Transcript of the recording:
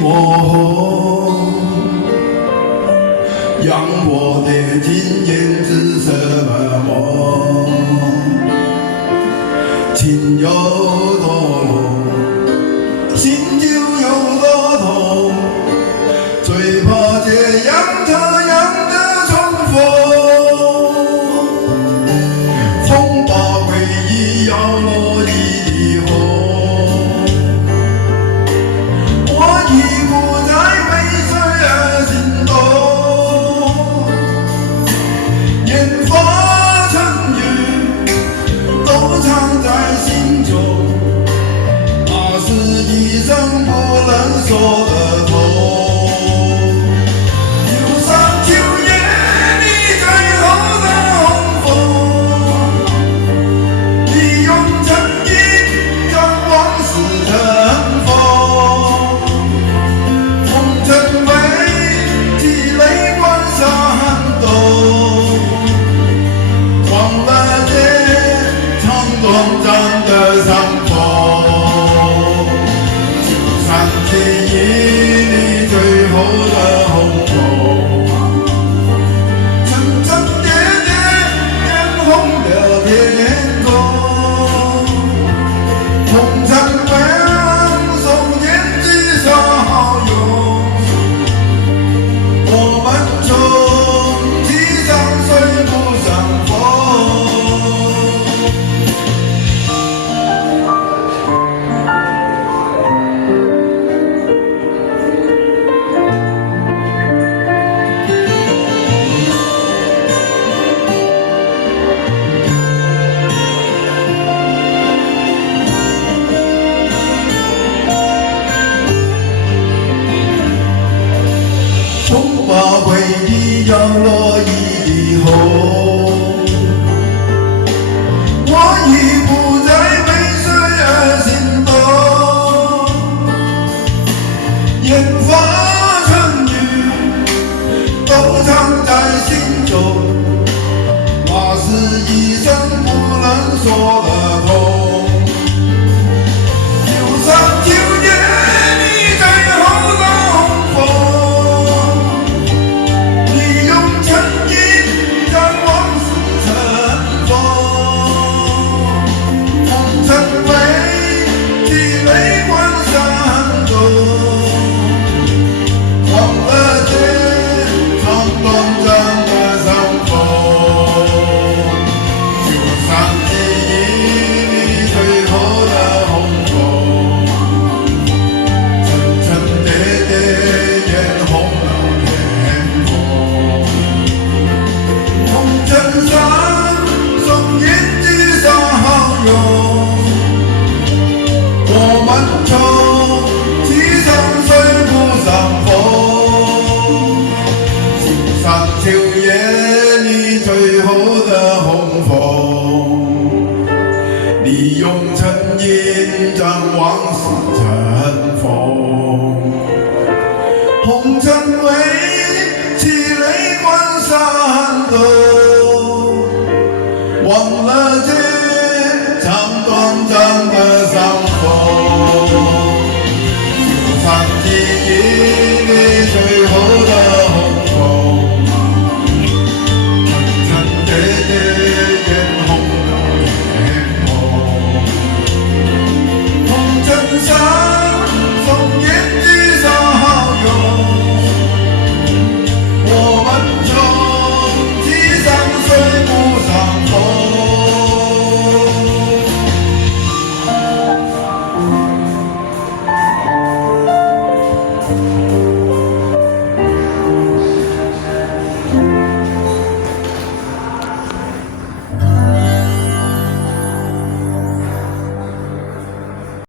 模糊，让我的经验紫色了梦。情有多浓，心就有多痛，最怕这样的重逢。风把回忆摇落一地红。已不再为谁而心动，烟花成雨都藏在心中，那是一生不能说的痛。就像秋夜里最后的红枫，你用诚意将往事尘封。短暂的伤痛，就像记忆里最后的红红，层层叠叠染红了天空，红尘为昂首年纪稍永，我们从地上水不相逢。风把回忆摇落一地红，我已不再为谁而心动。烟花成雨都藏在心中，那是一生不能说的痛。